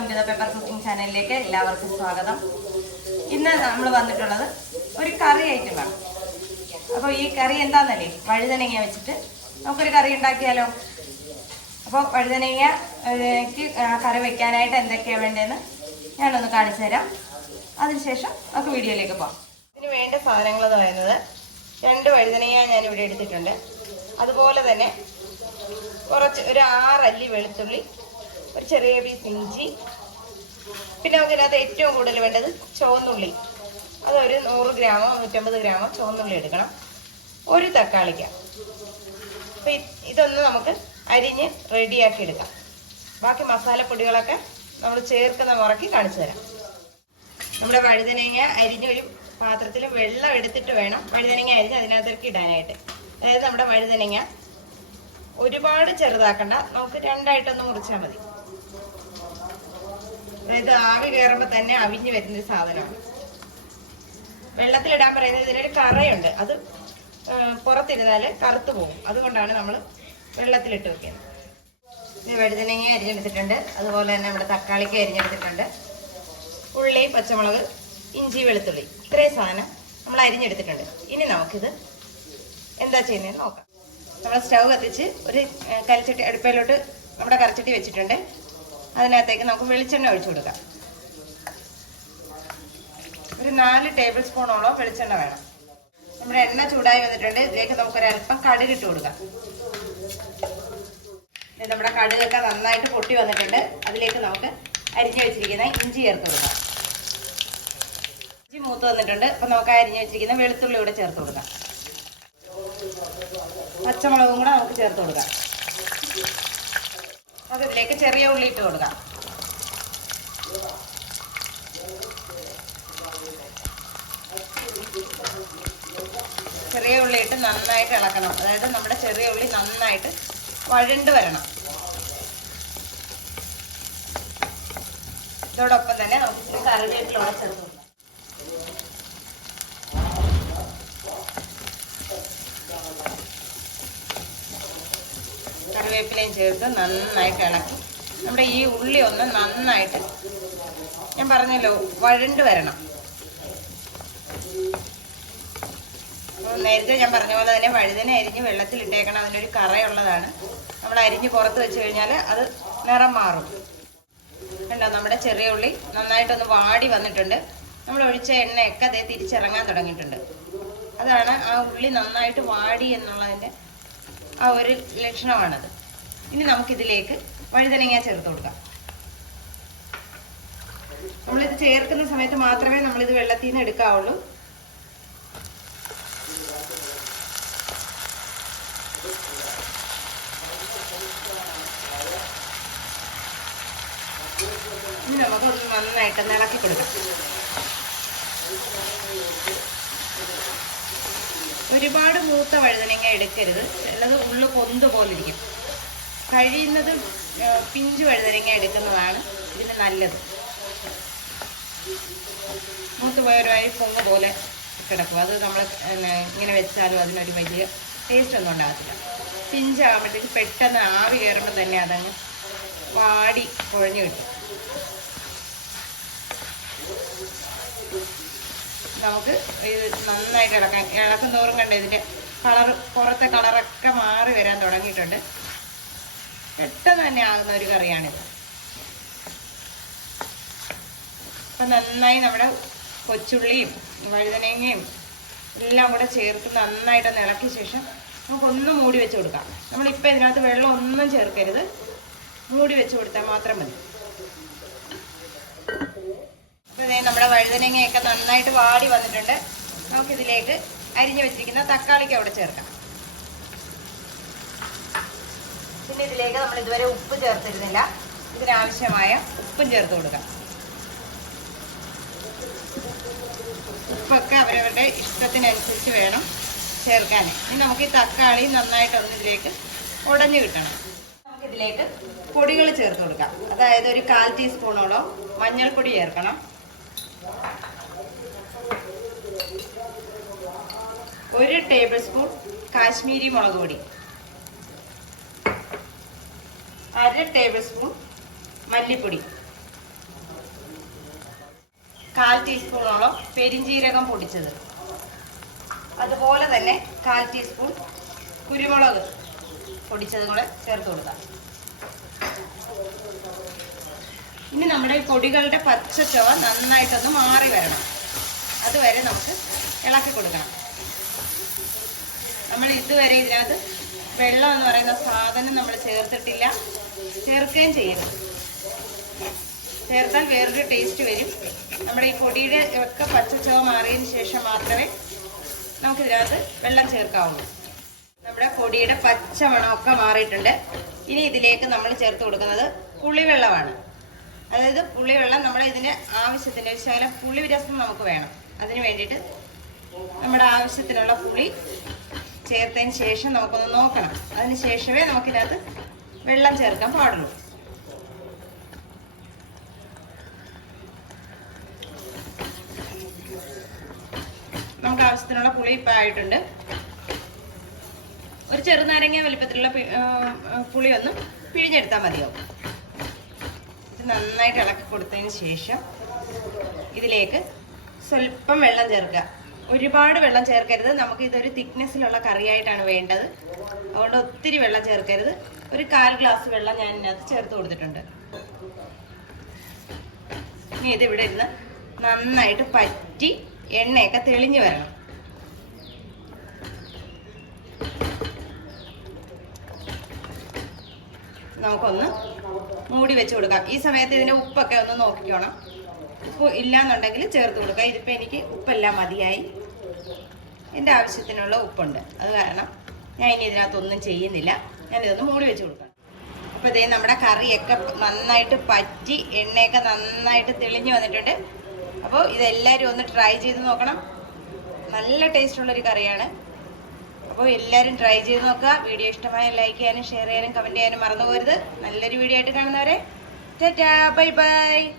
Welcome paper cooking ചാനലിലേക്ക് എല്ലാവർക്കും സ്വാഗതം. ഇന്ന് നമ്മൾ വന്നിട്ടുള്ളത് ഒരു കറി ഐറ്റമാണ് അപ്പോൾ ഈ കറി എന്താണെന്നല്ലേ വഴുതനങ്ങ വെച്ചിട്ട് നമുക്കൊരു കറി ഉണ്ടാക്കിയാലോ? അപ്പോൾ വഴുതനങ്ങയ്ക്ക് കറി വെക്കാനായിട്ട് എന്തൊക്കെയാണ് വേണ്ടതെന്ന് ഞാനൊന്ന് കാണിച്ചു തരാം. അതിനുശേഷം നമുക്ക് വീഡിയോയിലേക്ക് പോകാം ഇതിന് വേണ്ട സാധനങ്ങൾ എന്ന് പറയുന്നത് രണ്ട് വഴുതനങ്ങ ഞാൻ ഇവിടെ എടുത്തിട്ടുണ്ട്. അതുപോലെ തന്നെ കുറച്ച് ഒരു ആറല്ലി വെളുത്തുള്ളി ചെറിയ പീസ് ഇഞ്ചി. പിന്നെ നമുക്ക് ഇതിനകത്ത് ഏറ്റവും കൂടുതൽ വേണ്ടത് ചുവന്നുള്ളി. അതൊരു നൂറ് ഗ്രാമോ നൂറ്റമ്പത് ഗ്രാമോ ചുവന്നുള്ളി എടുക്കണം. ഒരു തക്കാളിക്ക. അപ്പം ഇതൊന്ന് നമുക്ക് അരിഞ്ഞ് റെഡിയാക്കി എടുക്കാം. ബാക്കി മസാലപ്പൊടികളൊക്കെ നമ്മൾ ചേർക്കുന്ന മുറക്കി കാണിച്ചു തരാം. നമ്മുടെ വഴുതനങ്ങ അരിഞ്ഞ് ഒരു പാത്രത്തിൽ വെള്ളം എടുത്തിട്ട് വേണം വഴുതനങ്ങ അരിഞ്ഞ് അതിനകത്തേക്ക് ഇടാനായിട്ട്. അതായത് നമ്മുടെ വഴുതനങ്ങ ഒരുപാട് ചെറുതാക്കണ്ട. നമുക്ക് രണ്ടായിട്ടൊന്ന് മുറിച്ചാൽ മതി. അതായത് ആവി കയറുമ്പോൾ തന്നെ അവിഞ്ഞ് വരുന്നൊരു സാധനമാണ്. വെള്ളത്തിലിടാൻ പറയുന്നത് ഇതിനൊരു കറയുണ്ട്. അത് പുറത്തിരുന്നാൽ കറുത്തു പോകും. അതുകൊണ്ടാണ് നമ്മൾ വെള്ളത്തിലിട്ട് വെക്കുന്നത്. ഇത് വഴുതനങ്ങ അരിഞ്ഞെടുത്തിട്ടുണ്ട്. അതുപോലെ തന്നെ നമ്മുടെ തക്കാളിക്ക് അരിഞ്ഞെടുത്തിട്ടുണ്ട്. ഉള്ളി പച്ചമുളക് ഇഞ്ചി വെളുത്തുള്ളി. ഇത്രയും സാധനം നമ്മൾ അരിഞ്ഞെടുത്തിട്ടുണ്ട്. ഇനി നമുക്കിത് എന്താ ചെയ്യുന്നതെന്ന് നോക്കാം. നമ്മൾ സ്റ്റൗ കത്തിച്ച് ഒരു കരച്ചട്ടി അടുപ്പയിലോട്ട് നമ്മുടെ കറച്ചട്ടി വെച്ചിട്ടുണ്ട്. അതിനകത്തേക്ക് നമുക്ക് വെളിച്ചെണ്ണ ഒഴിച്ചു കൊടുക്കാം. ഒരു നാല് ടേബിൾ സ്പൂണോളം വെളിച്ചെണ്ണ വേണം. നമ്മുടെ എണ്ണ ചൂടായി വന്നിട്ടുണ്ട്. ഇതിലേക്ക് നമുക്കൊരു അല്പം കടുക് ഇട്ട് കൊടുക്കാം. നമ്മുടെ കടുകൊക്കെ നന്നായിട്ട് പൊട്ടി വന്നിട്ടുണ്ട്. അതിലേക്ക് നമുക്ക് അരിഞ്ഞു വെച്ചിരിക്കുന്ന ഇഞ്ചി ചേർത്ത് കൊടുക്കാം. ഇഞ്ചി മൂത്ത് വന്നിട്ടുണ്ട്. അപ്പം നമുക്ക് അരിഞ്ഞു വെച്ചിരിക്കുന്ന വെളുത്തുള്ളി കൂടെ ചേർത്ത് കൊടുക്കാം. പച്ചമുളകും കൂടെ നമുക്ക് ചേർത്ത് കൊടുക്കാം. നമുക്ക് ഇതിലേക്ക് ചെറിയ ഉള്ളി ഇട്ട് കൊടുക്കാം. ചെറിയ ഉള്ളി ഇട്ട് നന്നായിട്ട് ഇളക്കണം. അതായത് നമ്മുടെ ചെറിയ ഉള്ളി നന്നായിട്ട് വഴണ്ട് വരണം. ഇതോടൊപ്പം തന്നെ നമുക്ക് കറിവേപ്പിലുള്ള ചേർത്ത് കറിവേപ്പിലയും ചേർത്ത് നന്നായിട്ട് ഇളക്കി നമ്മുടെ ഈ ഉള്ളി ഒന്ന് നന്നായിട്ട് ഞാൻ പറഞ്ഞല്ലോ വഴണ്ട് വരണം. നേരത്തെ ഞാൻ പറഞ്ഞ പോലെ തന്നെ വഴുതന അരിഞ്ഞ് വെള്ളത്തിൽ ഇട്ടേക്കണം. അതിനൊരു കറയുള്ളതാണ്. നമ്മൾ അരിഞ്ഞ് പുറത്ത് വെച്ച് കഴിഞ്ഞാൽ അത് നിറം മാറും. കണ്ടോ നമ്മുടെ ചെറിയ ഉള്ളി നന്നായിട്ടൊന്ന് വാടി വന്നിട്ടുണ്ട്. നമ്മൾ ഒഴിച്ച എണ്ണയൊക്കെ അതേ തിരിച്ചിറങ്ങാൻ തുടങ്ങിയിട്ടുണ്ട്. അതാണ് ആ ഉള്ളി നന്നായിട്ട് വാടി എന്നുള്ളതിന്റെ ആ ഒരു ലക്ഷണമാണത്. ഇനി നമുക്കിതിലേക്ക് വഴുതനങ്ങ ചേർത്ത് കൊടുക്കാം. നമ്മളിത് ചേർക്കുന്ന സമയത്ത് മാത്രമേ നമ്മളിത് വെള്ളത്തിൽ നിന്ന് എടുക്കാവുള്ളൂ. ഇനി നന്നായിട്ട് ഇളക്കി കൊടുക്കാം. ഒരുപാട് മൂത്ത വഴുതനങ്ങ എടുക്കരുത്. ചിലത് ഉള്ളു പൊന്ത് പോലിരിക്കും കഴിയുന്നത് പിഞ്ച് വഴുതനങ്ങ എടുക്കുന്നതാണ് ഇതിന് നല്ലത്. മൂത്ത് പോയൊരുമായി പൊങ്ങ പോലെ കിടക്കും. അത് നമ്മൾ ഇങ്ങനെ വെച്ചാലും അതിനൊരു വലിയ ടേസ്റ്റ് ഒന്നും ഉണ്ടാകത്തില്ല. പിഞ്ചാകുമ്പോഴത്തേക്ക് പെട്ടെന്ന് ആവി കയറുമ്പോൾ തന്നെ അതങ്ങ് വാടി കുഴഞ്ഞു കിട്ടും. നമുക്ക് ഇത് നന്നായിട്ട് ഇളക്കാൻ ഇളക്കും കണ്ട് കണ്ട ഇതിന്റെ കളർ പുറത്തെ കളറൊക്കെ മാറി വരാൻ തുടങ്ങിയിട്ടുണ്ട്. പെട്ടെന്ന് തന്നെ ആകുന്ന ഒരു കറിയാണിത്. അപ്പം നന്നായി നമ്മുടെ കൊച്ചുള്ളിയും വഴുതനങ്ങയും എല്ലാം കൂടെ ചേർത്ത് നന്നായിട്ട് ഇളക്കിയ ശേഷം നമുക്കൊന്ന് മൂടി വെച്ച് കൊടുക്കാം. നമ്മളിപ്പോൾ ഇതിനകത്ത് വെള്ളം ഒന്നും ചേർക്കരുത്. മൂടി വെച്ച് കൊടുത്താൽ മാത്രം മതി. അപ്പോൾ ഇതേ നമ്മുടെ വഴുതനങ്ങയൊക്കെ നന്നായിട്ട് വാടി വന്നിട്ടുണ്ട്. നമുക്കിതിലേക്ക് അരിഞ്ഞു വെച്ചിരിക്കുന്ന തക്കാളിക്ക് അവിടെ ചേർക്കാം. പിന്നെ ഇതിലേക്ക് നമ്മൾ ഇതുവരെ ഉപ്പ് ചേർത്തിരുന്നില്ല. ഇതിനാവശ്യമായ ഉപ്പും ചേർത്ത് കൊടുക്കാം. ഉപ്പൊക്കെ അവരവരുടെ ഇഷ്ടത്തിനനുസരിച്ച് വേണം ചേർക്കാൻ ഇനി നമുക്ക് ഈ തക്കാളി നന്നായിട്ട് ഒന്ന് ഇതിലേക്ക് ഉടഞ്ഞു കിട്ടണം. നമുക്ക് ഇതിലേക്ക് പൊടികൾ ചേർത്ത് കൊടുക്കാം. അതായത് ഒരു കാൽ ടീസ്പൂണോളം മഞ്ഞൾപ്പൊടി ചേർക്കണം. ഒരു ടേബിൾ സ്പൂൺ കാശ്മീരി മുളക് പൊടി. അര ടേബിൾ സ്പൂൺ മല്ലിപ്പൊടി. കാൽ ടീസ്പൂണോളം പെരിഞ്ജീരകം പൊടിച്ചത്. അതുപോലെ തന്നെ കാൽ ടീസ്പൂൺ കുരുമുളക് പൊടിച്ചതും കൂടെ ചേർത്ത് കൊടുക്കാം. ഇനി നമ്മുടെ ഈ പൊടികളുടെ പച്ച ചുവ നന്നായിട്ടൊന്ന് മാറി വരണം. അതുവരെ നമുക്ക് ഇളക്കി കൊടുക്കണം. നമ്മൾ ഇതുവരെ ഇതിനകത്ത് വെള്ളം എന്ന് പറയുന്ന സാധനം നമ്മൾ ചേർത്തിട്ടില്ല. ചേർക്കുകയും ചെയ്യുന്നു ചേർത്താൽ വേറൊരു ടേസ്റ്റ് വരും. നമ്മുടെ ഈ പൊടിയുടെ ഒക്കെ പച്ചച്ചവ മാറിയതിന് ശേഷം മാത്രമേ നമുക്ക് ഇതിനകത്ത് വെള്ളം ചേർക്കാവുള്ളൂ. നമ്മുടെ പൊടിയുടെ പച്ച മണമൊക്കെ മാറിയിട്ടുണ്ട്. ഇനി ഇതിലേക്ക് നമ്മൾ ചേർത്ത് കൊടുക്കുന്നത് പുളിവെള്ളമാണ്. അതായത് പുളിവെള്ളം നമ്മുടെ ഇതിന്റെ ആവശ്യത്തിന് ശകലം പുളി രസം നമുക്ക് വേണം. അതിന് വേണ്ടിയിട്ട് നമ്മുടെ ആവശ്യത്തിനുള്ള പുളി ചേർത്തതിന് ശേഷം നമുക്കൊന്ന് നോക്കണം. അതിന് ശേഷമേ നമുക്കിതിനകത്ത് വെള്ളം ചേർക്കാൻ പാടുള്ളൂ. നമുക്ക് ആവശ്യത്തിനുള്ള പുളി ഇപ്പം ആയിട്ടുണ്ട്. ഒരു ചെറുനാരങ്ങ വലിപ്പത്തിലുള്ള ഒന്ന് പിഴിഞ്ഞെടുത്താൽ മതിയാവും. ഇത് നന്നായിട്ട് ഇളക്കി കൊടുത്തതിന് ശേഷം ഇതിലേക്ക് സ്വല്പം വെള്ളം ചേർക്കുക. ഒരുപാട് വെള്ളം ചേർക്കരുത്. നമുക്ക് ഇതൊരു തിക്നെസ്സിലുള്ള കറിയായിട്ടാണ് വേണ്ടത്. അതുകൊണ്ട് ഒത്തിരി വെള്ളം ചേർക്കരുത്. ഒരു കാൽ ഗ്ലാസ് വെള്ളം ഞാൻ ഇതിനകത്ത് ചേർത്ത് കൊടുത്തിട്ടുണ്ട്. ഇനി ഇതിവിടെ ഇരുന്ന് നന്നായിട്ട് പറ്റി എണ്ണയൊക്കെ തെളിഞ്ഞു വരണം. നമുക്കൊന്ന് മൂടി വെച്ച് കൊടുക്കാം. ഈ സമയത്ത് ഇതിന്റെ ഉപ്പൊക്കെ ഒന്ന് നോക്കിക്കോണം. ഉപ്പ് ഇല്ലാന്നുണ്ടെങ്കിൽ ചേർത്ത് കൊടുക്കുക. ഇതിപ്പോൾ എനിക്ക് ഉപ്പെല്ലാം മതിയായി. എന്റെ ആവശ്യത്തിനുള്ള ഉപ്പുണ്ട്. അത് കാരണം ഞാൻ ഇനി ഇതിനകത്തൊന്നും ചെയ്യുന്നില്ല. ഞാനിതൊന്ന് മൂടി വെച്ച് കൊടുക്കാം അപ്പോൾ ഇതേ നമ്മുടെ കറിയൊക്കെ നന്നായിട്ട് പറ്റി എണ്ണയൊക്കെ നന്നായിട്ട് തെളിഞ്ഞു വന്നിട്ടുണ്ട്. അപ്പോൾ ഇതെല്ലാവരും ഒന്ന് ട്രൈ ചെയ്ത് നോക്കണം. നല്ല ടേസ്റ്റുള്ളൊരു കറിയാണ്. അപ്പോൾ എല്ലാവരും ട്രൈ ചെയ്ത് നോക്കുക. വീഡിയോ ഇഷ്ടമായ ലൈക്ക് ചെയ്യാനും ഷെയർ ചെയ്യാനും കമന്റ് ചെയ്യാനും മറന്നു പോകരുത് നല്ലൊരു വീഡിയോ ആയിട്ട് കാണുന്നവരെ. ടാറ്റാ. Bye bye.